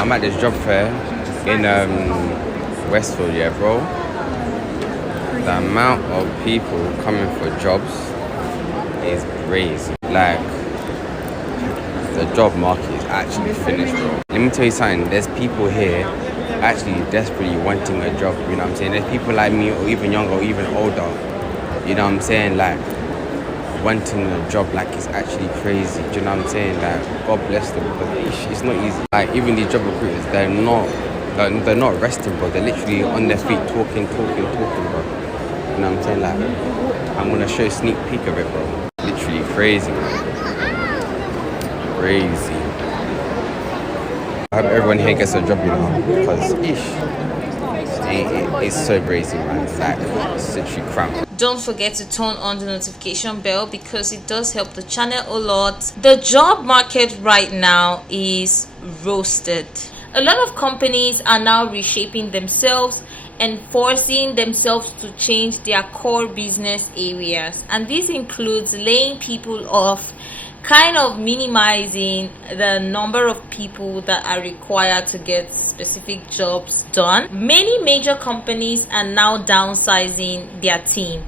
I'm at this job fair in Westfield, yeah, bro. The amount of people coming for jobs is crazy. Like, the job market is actually finished, bro. Let me tell you something. There's people here actually desperately wanting a job. You know what I'm saying? There's people like me, or even younger, or even older. You know what I'm saying? Like, wanting a job, like, it's actually crazy. Do you know what I'm saying? Like, God bless them, because it's not easy. Like, even these job recruiters, they're not resting, bro. They're literally on their feet talking, bro. You know what I'm saying? Like, I'm gonna show you a sneak peek of it, bro. Literally crazy, man. Crazy. I hope everyone here gets a job, you know, because it's so crazy, man. Like, it's literally cramped. Don't forget to turn on the notification bell because it does help the channel a lot. The job market right now is roasted. A lot of companies are now reshaping themselves and forcing themselves to change their core business areas, and this includes laying people off, kind of minimizing the number of people that are required to get specific jobs done. Many major companies are now downsizing their team.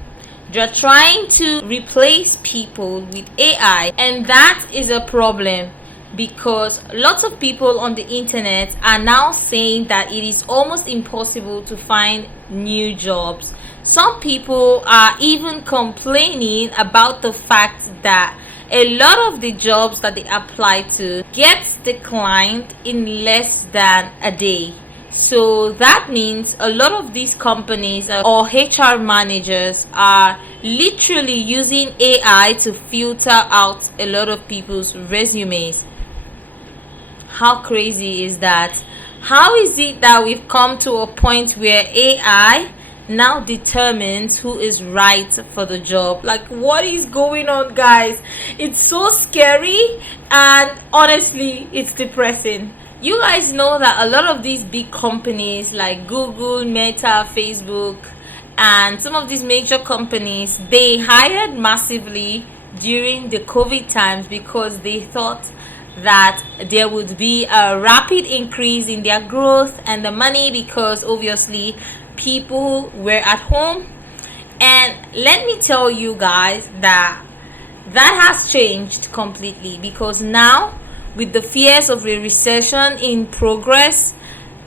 They're trying to replace people with AI, and that is a problem because lots of people on the internet are now saying that it is almost impossible to find new jobs. Some people are even complaining about the fact that a lot of the jobs that they apply to gets declined in less than a day. So that means a lot of these companies or HR managers are literally using AI to filter out a lot of people's resumes. How crazy is that? How is it that we've come to a point where AI now determines who is right for the job? Like, what is going on, guys? It's so scary, and honestly, it's depressing. You guys know that a lot of these big companies like Google, Meta, Facebook, and some of these major companies, they hired massively during the COVID times because they thought that there would be a rapid increase in their growth and the money, because obviously people were at home. And let me tell you guys that has changed completely, because now with the fears of a recession in progress,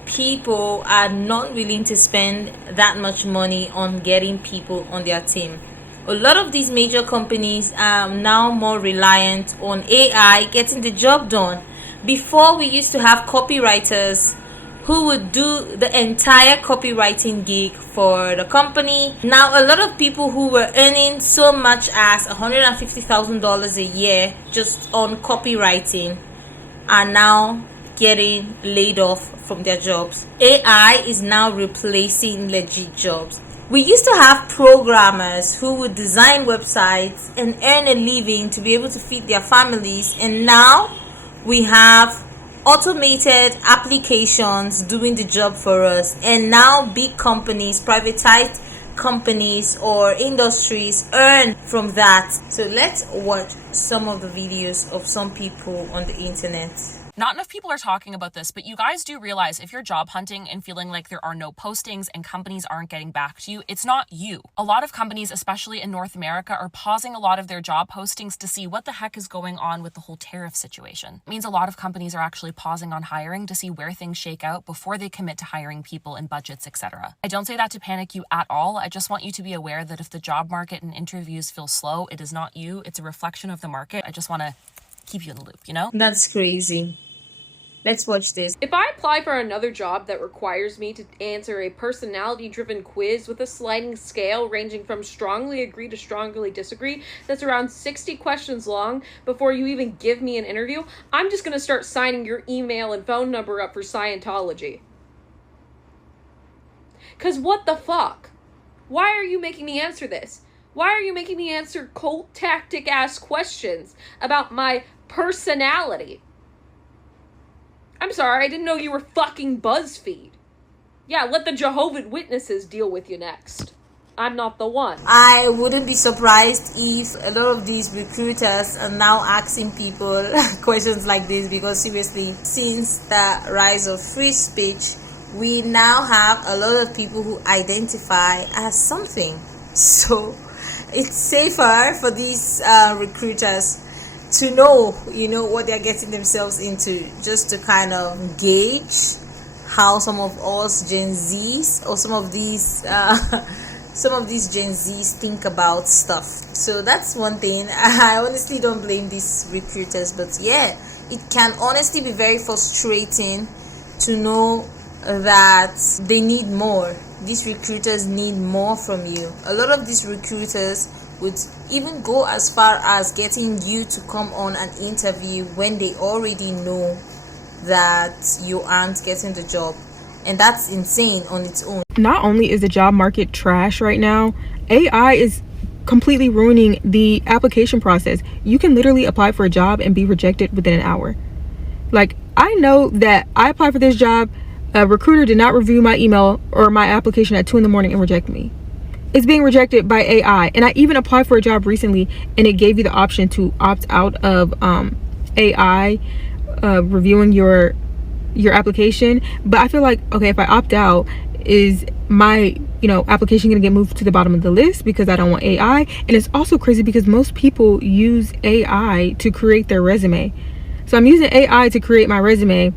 people are not willing to spend that much money on getting people on their team. A lot of these major companies are now more reliant on AI getting the job done. Before, we used to have copywriters who would do the entire copywriting gig for the company. Now, a lot of people who were earning so much as $150,000 a year just on copywriting are now getting laid off from their jobs. AI is now replacing legit jobs. We used to have programmers who would design websites and earn a living to be able to feed their families, and now we have automated applications doing the job for us. And now big companies, privatized companies or industries earn from that. So let's watch some of the videos of some people on the internet. Not enough people are talking about this, but you guys do realize if you're job hunting and feeling like there are no postings and companies aren't getting back to you, it's not you. A lot of companies, especially in North America, are pausing a lot of their job postings to see what the heck is going on with the whole tariff situation. It means a lot of companies are actually pausing on hiring to see where things shake out before they commit to hiring people and budgets, etc. I don't say that to panic you at all. I just want you to be aware that if the job market and interviews feel slow, it is not you. It's a reflection of the market. I just want to keep you in the loop, you know? That's crazy. Let's watch this. If I apply for another job that requires me to answer a personality-driven quiz with a sliding scale ranging from strongly agree to strongly disagree, that's around 60 questions long before you even give me an interview, I'm just going to start signing your email and phone number up for Scientology. Because what the fuck? Why are you making me answer this? Why are you making me answer cult tactic-ass questions about my personality? I'm sorry, I didn't know you were fucking BuzzFeed. Yeah, let the Jehovah's Witnesses deal with you next. I'm not the one. I wouldn't be surprised if a lot of these recruiters are now asking people questions like this, because seriously, since the rise of free speech, we now have a lot of people who identify as something. So it's safer for these recruiters to know, what they're getting themselves into, just to kind of gauge how some of us Gen Zs or some of these Gen Zs think about stuff. So that's one thing. I honestly don't blame these recruiters, but yeah, it can honestly be very frustrating to know that they need more. These recruiters need more from you. A lot of these recruiters would even go as far as getting you to come on an interview when they already know that you aren't getting the job, and that's insane on its own. Not only is the job market trash right now, AI is completely ruining the application process. You can literally apply for a job and be rejected within an hour. Like, I know that I applied for this job, a recruiter did not review my email or my application at 2 a.m. and reject me. It's being rejected by AI. And I even applied for a job recently, and it gave you the option to opt out of AI reviewing your application. But I feel like, okay, if I opt out, is my application gonna get moved to the bottom of the list because I don't want AI? And it's also crazy because most people use AI to create their resume. So I'm using AI to create my resume,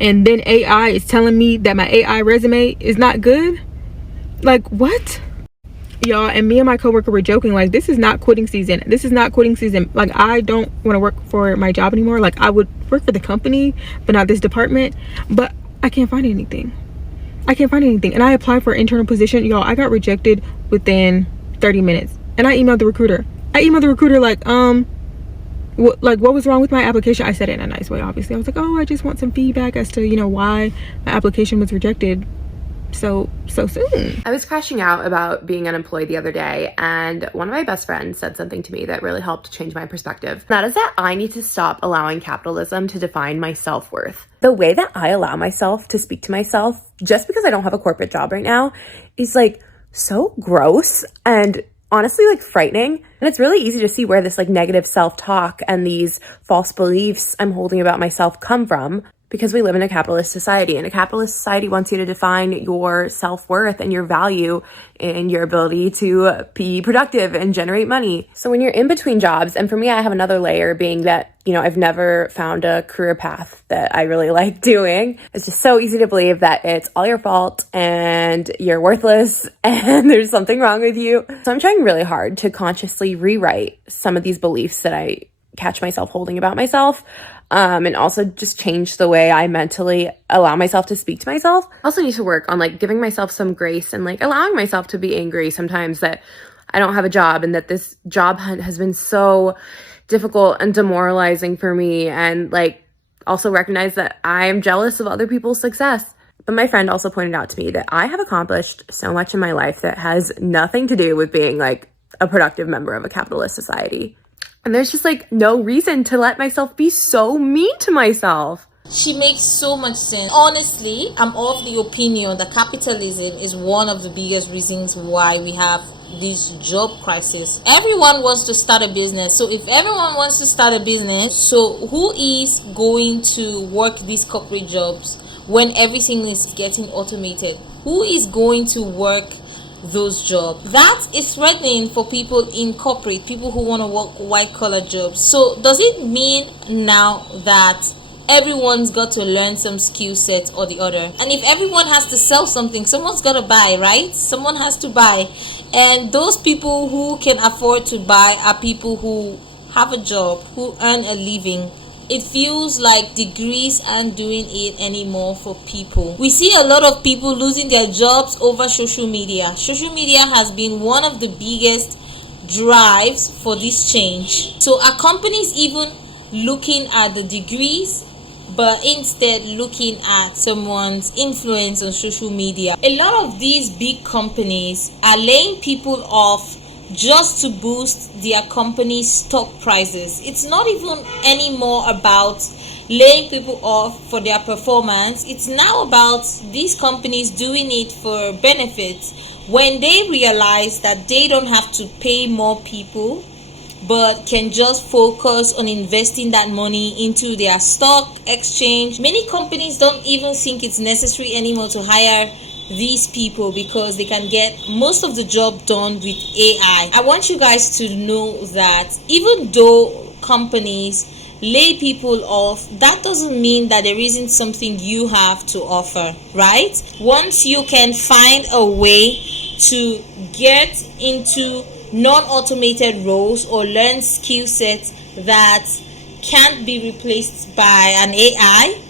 and then AI is telling me that my AI resume is not good. Like, what? Y'all, and me and my coworker were joking, like, this is not quitting season. Like, I don't want to work for my job anymore. Like, I would work for the company, but not this department. But I can't find anything. And I applied for an internal position. Y'all, I got rejected within 30 minutes. And I emailed the recruiter. What was wrong with my application? I said it in a nice way, obviously. I was like, oh, I just want some feedback as to, why my application was rejected so soon. I was crashing out about being unemployed the other day, and one of my best friends said something to me that really helped change my perspective. That is that I need to stop allowing capitalism to define my self-worth. The way that I allow myself to speak to myself just because I don't have a corporate job right now is like so gross and honestly like frightening. And it's really easy to see where this like negative self-talk and these false beliefs I'm holding about myself come from, because we live in a capitalist society, and a capitalist society wants you to define your self-worth and your value in your ability to be productive and generate money. So when you're in between jobs, and for me, I have another layer being that, I've never found a career path that I really like doing. It's just so easy to believe that it's all your fault and you're worthless and there's something wrong with you. So I'm trying really hard to consciously rewrite some of these beliefs that I catch myself holding about myself. And also just change the way I mentally allow myself to speak to myself. I also need to work on like giving myself some grace and like allowing myself to be angry sometimes that I don't have a job and that this job hunt has been so difficult and demoralizing for me, and like also recognize that I am jealous of other people's success. But my friend also pointed out to me that I have accomplished so much in my life that has nothing to do with being like a productive member of a capitalist society. And there's just like no reason to let myself be so mean to myself. She makes so much sense. Honestly, I'm of the opinion that capitalism is one of the biggest reasons why we have this job crisis. Everyone wants to start a business. So if everyone wants to start a business, so who is going to work these corporate jobs when everything is getting automated? Who is going to work those jobs? That is threatening for people in corporate, people who want to work white collar jobs. So does it mean now that everyone's got to learn some skill set or the other? And if everyone has to sell something, someone's got to buy, right? Someone has to buy. And those people who can afford to buy are people who have a job, who earn a living. It feels like degrees aren't doing it anymore for people. We see a lot of people losing their jobs over social media. Social media has been one of the biggest drives for this change. So are companies even looking at the degrees, but instead looking at someone's influence on social media? A lot of these big companies are laying people off just to boost their company's stock prices. It's not even anymore about laying people off for their performance. It's now about these companies doing it for benefits when they realize that they don't have to pay more people but can just focus on investing that money into their stock exchange. Many companies don't even think it's necessary anymore to hire these people because they can get most of the job done with AI. I want you guys to know that even though companies lay people off, that doesn't mean that there isn't something you have to offer, right? Once you can find a way to get into non-automated roles or learn skill sets that can't be replaced by an AI,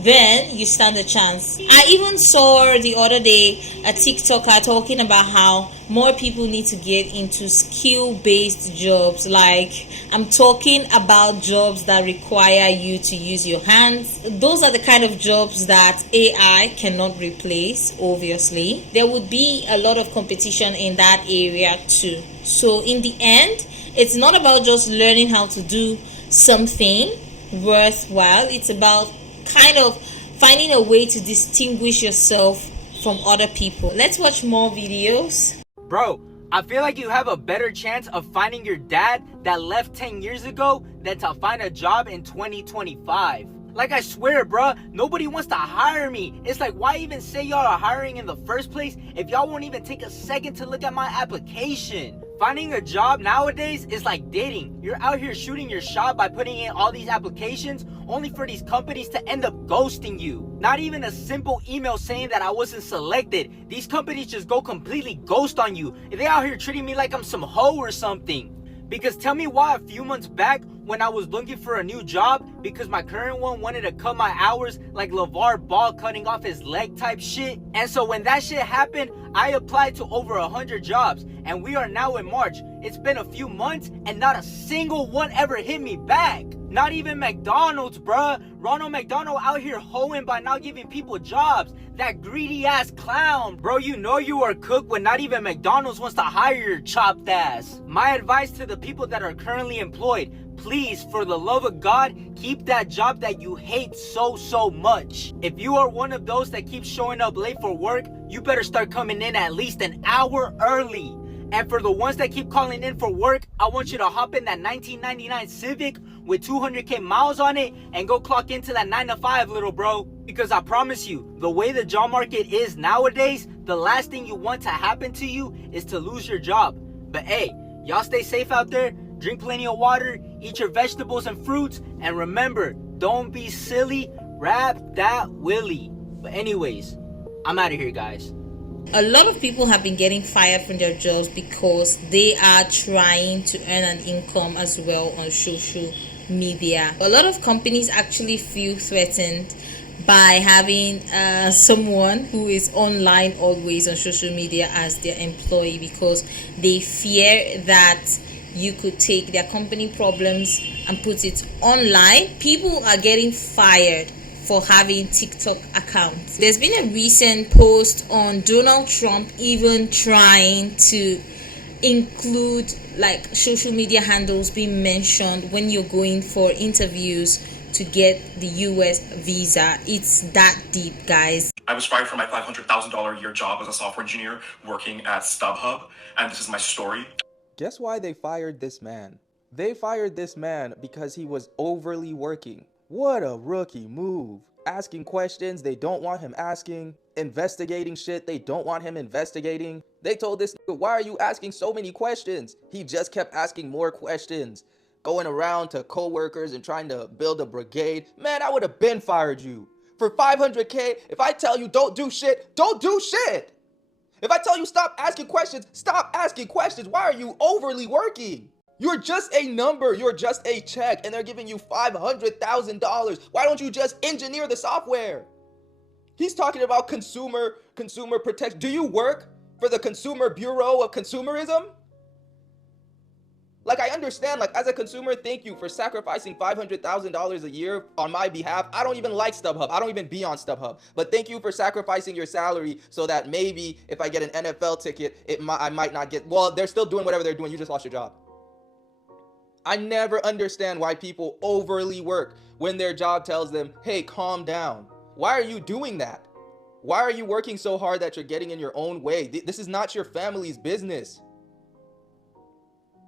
then you stand a chance. I even saw the other day a TikToker talking about how more people need to get into skill-based jobs. Like, I'm talking about jobs that require you to use your hands. Those are the kind of jobs that AI cannot replace, obviously. There would be a lot of competition in that area too. So in the end, it's not about just learning how to do something worthwhile. It's about kind of finding a way to distinguish yourself from other people. Let's watch more videos. Bro, I feel like you have a better chance of finding your dad that left 10 years ago than to find a job in 2025. Like, I swear, bruh, nobody wants to hire me. It's like, why even say y'all are hiring in the first place if y'all won't even take a second to look at my application? Finding a job nowadays is like dating. You're out here shooting your shot by putting in all these applications only for these companies to end up ghosting you. Not even a simple email saying that I wasn't selected. These companies just go completely ghost on you. They out here treating me like I'm some hoe or something. Because tell me why a few months back when I was looking for a new job because my current one wanted to cut my hours like LeVar Ball cutting off his leg type shit. And so when that shit happened, I applied to over 100 jobs and we are now in March. It's been a few months and not a single one ever hit me back. Not even McDonald's, bruh. Ronald McDonald out here hoeing by not giving people jobs. That greedy ass clown. Bro, you know you are cooked when not even McDonald's wants to hire your chopped ass. My advice to the people that are currently employed, please, for the love of God, keep that job that you hate so much. If you are one of those that keeps showing up late for work, you better start coming in at least an hour early. And for the ones that keep calling in for work, I want you to hop in that 1999 Civic with 200k miles on it and go clock into that 9 to 5, little bro. Because I promise you, the way the job market is nowadays, the last thing you want to happen to you is to lose your job. But hey, y'all stay safe out there, drink plenty of water, eat your vegetables and fruits, and remember, don't be silly, wrap that willy. But anyways, I'm out of here, guys. A lot of people have been getting fired from their jobs because they are trying to earn an income as well on social media. A lot of companies actually feel threatened by having someone who is online always on social media as their employee because they fear that you could take their company problems and put it online. People are getting fired for having TikTok accounts. There's been a recent post on Donald Trump even trying to include like social media handles being mentioned when you're going for interviews to get the US visa. It's that deep, guys. I was fired from my $500,000 a year job as a software engineer working at StubHub, and this is my story. Guess why they fired this man? They fired this man because he was overly working. What a rookie move. Asking questions they don't want him asking. Investigating shit they don't want him investigating. They told this nigga, why are you asking so many questions? He just kept asking more questions. Going around to co-workers and trying to build a brigade. Man, I would have been fired you. For 500K, if I tell you don't do shit, don't do shit. If I tell you stop asking questions, stop asking questions. Why are you overly working? You're just a number, you're just a check, and they're giving you $500,000. Why don't you just engineer the software? He's talking about consumer protection. Do you work for the Consumer Bureau of Consumerism? Like, I understand, like, as a consumer, thank you for sacrificing $500,000 a year on my behalf. I don't even like StubHub. I don't even be on StubHub. But thank you for sacrificing your salary so that maybe if I get an NFL ticket, I might not get, well, they're still doing whatever they're doing. You just lost your job. I never understand why people overly work when their job tells them, hey, calm down. Why are you doing that? Why are you working so hard that you're getting in your own way? This is not your family's business.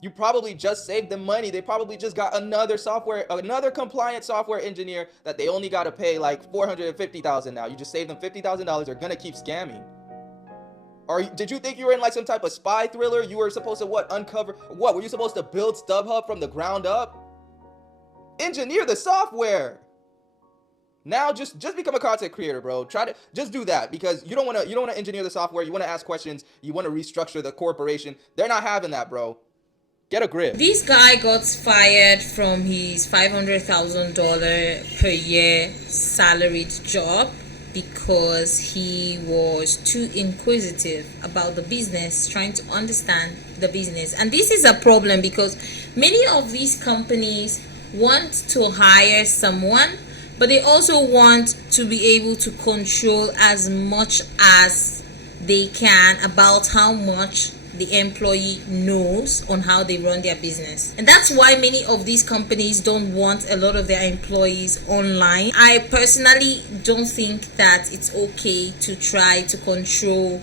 You probably just saved them money. They probably just got another compliant software engineer that they only got to pay like $450,000 now. You just saved them $50,000. They're gonna keep scamming. Or did you think you were in like some type of spy thriller? You were supposed to were you supposed to build StubHub from the ground up? Engineer the software. Now just become a content creator, bro. Try to just do that, because you don't want to engineer the software. You want to ask questions. You want to restructure the corporation. They're not having that, bro. Get a grip. This guy got fired from his $500,000 per year salaried job because he was too inquisitive about the business, trying to understand the business. And this is a problem because many of these companies want to hire someone, but they also want to be able to control as much as they can about how much the employee knows on how they run their business. And that's why many of these companies don't want a lot of their employees online. I personally don't think that it's okay to try to control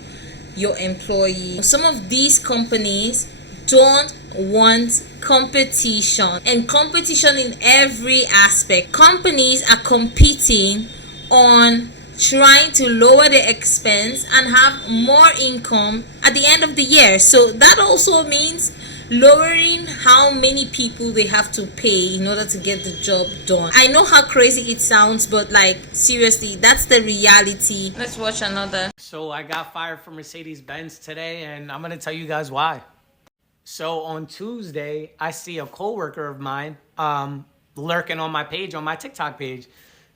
your employee. Some of these companies don't want competition, and competition in every aspect. Companies are competing on trying to lower the expense and have more income at the end of the year. So that also means lowering how many people they have to pay in order to get the job done. I know how crazy it sounds, but like seriously, that's the reality. Let's watch another. So I got fired from Mercedes-Benz today, and I'm gonna tell you guys why. So on Tuesday, I see a coworker of mine lurking on my page, on my TikTok page.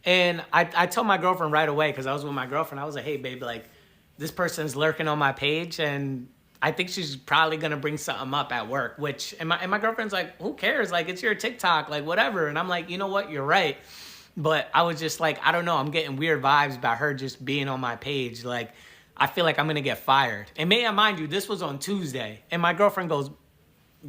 And I told my girlfriend right away, because I was with my girlfriend, I was like, hey, babe, like, this person's lurking on my page, and I think she's probably going to bring something up at work, and my girlfriend's like, who cares? Like, it's your TikTok, like, whatever. And I'm like, you know what? You're right. But I was just like, I don't know. I'm getting weird vibes about her just being on my page. Like, I feel like I'm going to get fired. And may I mind you, this was on Tuesday. And my girlfriend goes,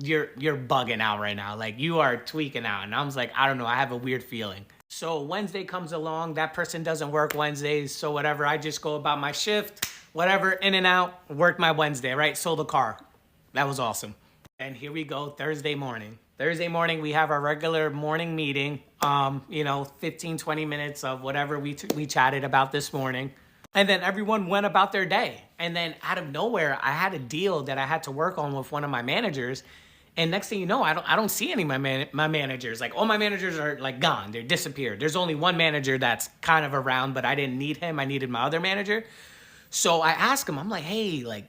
you're bugging out right now. Like, you are tweaking out. And I was like, I don't know. I have a weird feeling. So Wednesday comes along, that person doesn't work Wednesdays, so whatever, I just go about my shift, whatever, in and out, work my Wednesday, right? Sold a car. That was awesome. And here we go, Thursday morning. Thursday morning, we have our regular morning meeting, 15, 20 minutes of whatever we chatted about this morning. And then everyone went about their day. And then out of nowhere, I had a deal that I had to work on with one of my managers. And next thing you know, I don't see any of my managers. Like, all my managers are like gone. They're disappeared. There's only one manager that's kind of around, but I didn't need him. I needed my other manager. So I asked him, I'm like, hey, like,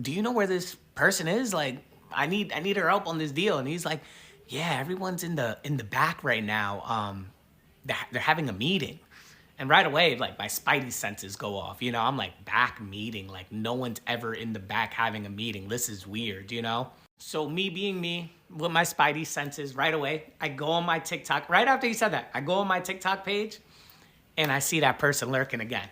do you know where this person is? Like, I need her help on this deal. And he's like, yeah, everyone's in the back right now. They're having a meeting. And right away, like, my spidey senses go off. I'm like, back meeting. Like, no one's ever in the back having a meeting. This is weird, So me being me, with my spidey senses, right away, I go on my TikTok. Right after he said that, I go on my TikTok page, and I see that person lurking again.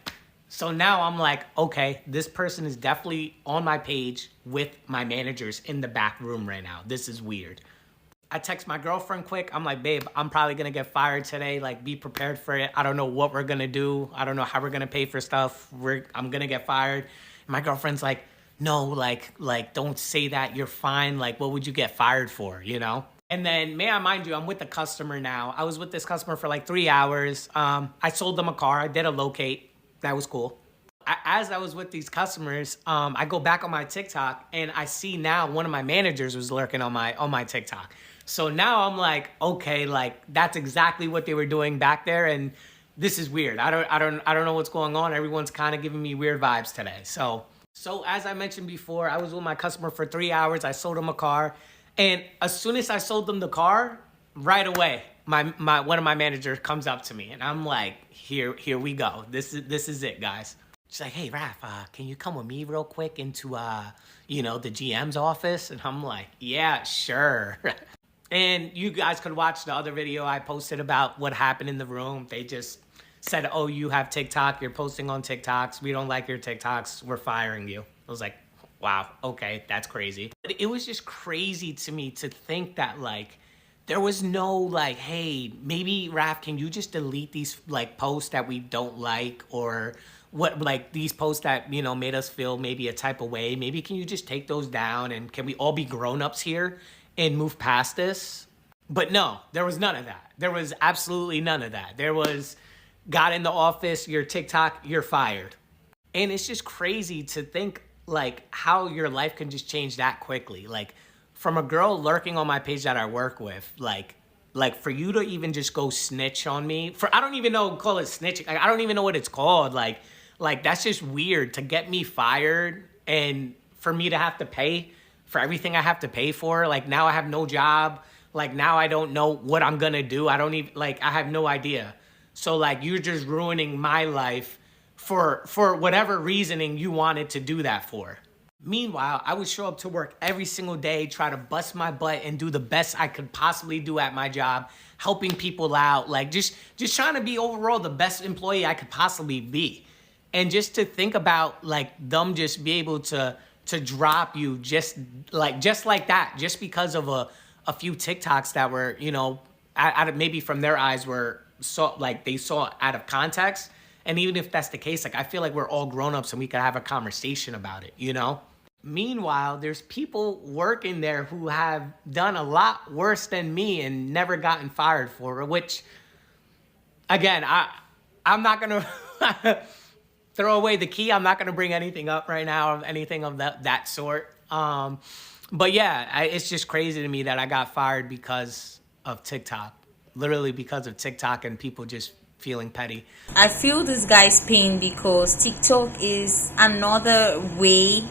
So now I'm like, okay, this person is definitely on my page with my managers in the back room right now. This is weird. I text my girlfriend quick. I'm like, babe, I'm probably going to get fired today. Like, be prepared for it. I don't know what we're going to do. I don't know how we're going to pay for stuff. I'm going to get fired. And my girlfriend's like, no, like, don't say that. You're fine. Like, what would you get fired for, And then, may I mind you, I'm with the customer now. I was with this customer for like 3 hours. I sold them a car. I did a locate. That was cool. As I was with these customers, I go back on my TikTok, and I see now one of my managers was lurking on my TikTok. So now I'm like, okay, like, that's exactly what they were doing back there, and this is weird. I don't know what's going on. Everyone's kind of giving me weird vibes today. So as I mentioned before, I was with my customer for 3 hours. I sold him a car. And as soon as I sold them the car, right away, one of my managers comes up to me. And I'm like, here we go. This is it, guys. She's like, hey, Raph, can you come with me real quick into, the GM's office? And I'm like, yeah, sure. And you guys could watch the other video I posted about what happened in the room. They just said, oh, you have TikTok, you're posting on TikToks. We don't like your TikToks, we're firing you. I was like, wow, okay, that's crazy. But it was just crazy to me to think that, like, there was no, like, hey, maybe, Raph, can you just delete these, like, posts that we don't like, or what, like, these posts that, made us feel maybe a type of way? Maybe can you just take those down, and can we all be grown-ups here and move past this? But no, there was none of that. There was absolutely none of that. There was, got in the office, your TikTok, you're fired. And it's just crazy to think, like, how your life can just change that quickly. Like, from a girl lurking on my page that I work with, like for you to even just go snitch on me, I don't even know, call it snitching. Like, I don't even know what it's called. Like that's just weird to get me fired and for me to have to pay for everything I have to pay for. Like, now I have no job. Like, now I don't know what I'm gonna do. I don't even, like, I have no idea. So, like, you're just ruining my life for whatever reasoning you wanted to do that for. Meanwhile, I would show up to work every single day, try to bust my butt and do the best I could possibly do at my job, helping people out, like just trying to be overall the best employee I could possibly be. And just to think about, like, them just be able to drop you just like that, just because of a few TikToks that were, out of, maybe from their eyes they saw out of context. And even if that's the case, like, I feel like we're all grown-ups and we could have a conversation about it, Meanwhile, there's people working there who have done a lot worse than me and never gotten fired for it, which, again, I'm not going to throw away the key. I'm not going to bring anything up right now of anything of that sort. But yeah, it's just crazy to me that I got fired because of TikTok, literally because of TikTok and people just feeling petty. I feel this guy's pain because TikTok is another way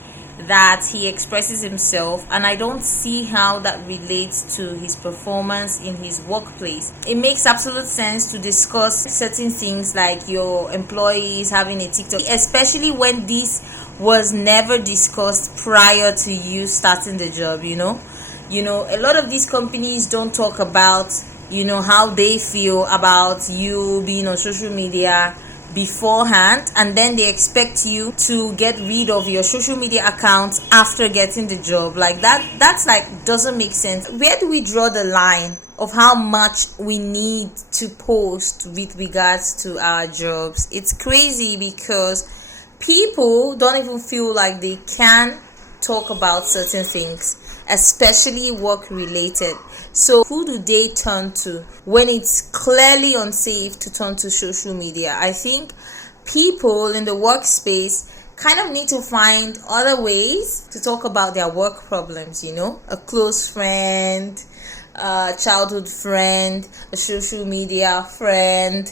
that he expresses himself, and I don't see how that relates to his performance in his workplace. It makes absolute sense to discuss certain things like your employees having a TikTok, especially when this was never discussed prior to you starting the job. A lot of these companies don't talk about how they feel about you being on social media beforehand, and then they expect you to get rid of your social media accounts after getting the job. Like that's like doesn't make sense. Where do we draw the line of how much we need to post with regards to our jobs? It's crazy because people don't even feel like they can talk about certain things, especially work related. So who do they turn to when it's clearly unsafe to turn to social media? I think people in the workspace kind of need to find other ways to talk about their work problems, a close friend, a childhood friend, a social media friend,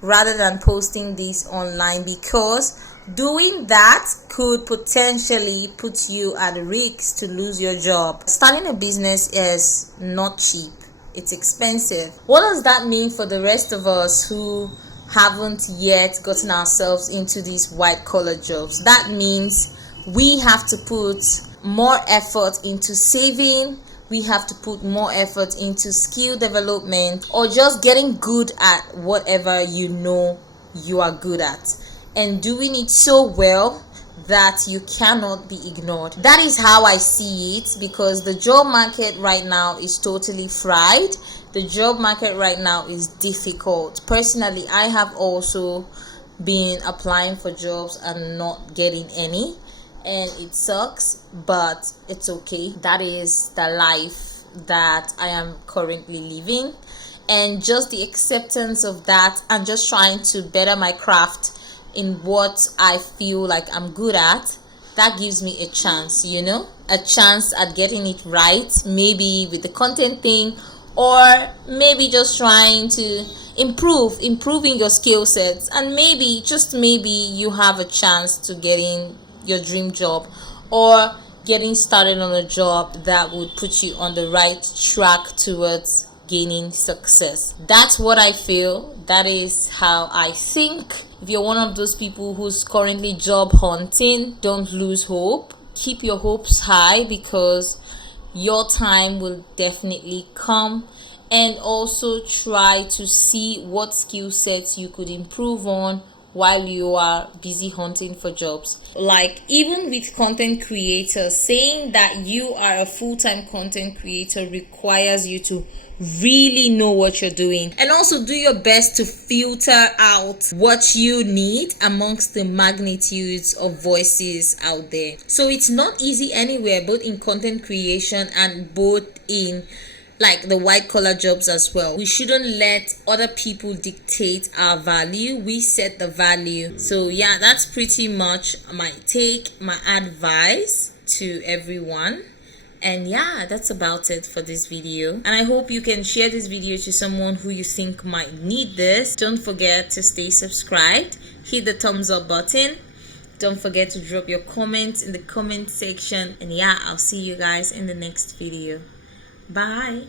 rather than posting this online, because doing that could potentially put you at risk to lose your job. Starting a business is not cheap. It's expensive. What does that mean for the rest of us who haven't yet gotten ourselves into these white-collar jobs? That means we have to put more effort into saving. We have to put more effort into skill development, or just getting good at whatever you are good at, and doing it so well that you cannot be ignored. That is how I see it, because the job market right now is totally fried. The job market right now is difficult. Personally, I have also been applying for jobs and not getting any, and it sucks, but it's okay. That is the life that I am currently living, and just the acceptance of that and just trying to better my craft in what I feel like I'm good at, that gives me a chance, a chance at getting it right, maybe with the content thing, or maybe just trying to improving your skill sets, and maybe, just maybe, you have a chance to getting your dream job, or getting started on a job that would put you on the right track towards gaining success. That's what I feel. that is how I think. If you're one of those people who's currently job hunting, don't lose hope. Keep your hopes high, because your time will definitely come. And also try to see what skill sets you could improve on while you are busy hunting for jobs. Like, even with content creators, saying that you are a full-time content creator requires you to really know what you're doing, and also do your best to filter out what you need amongst the magnitudes of voices out there. So it's not easy anywhere, both in content creation and both in like the white collar jobs as well. We shouldn't let other people dictate our value. We set the value. So yeah, that's pretty much my take, my advice to everyone. And yeah, that's about it for this video. And I hope you can share this video to someone who you think might need this. Don't forget to stay subscribed. Hit the thumbs up button. Don't forget to drop your comments in the comment section. And yeah, I'll see you guys in the next video. Bye.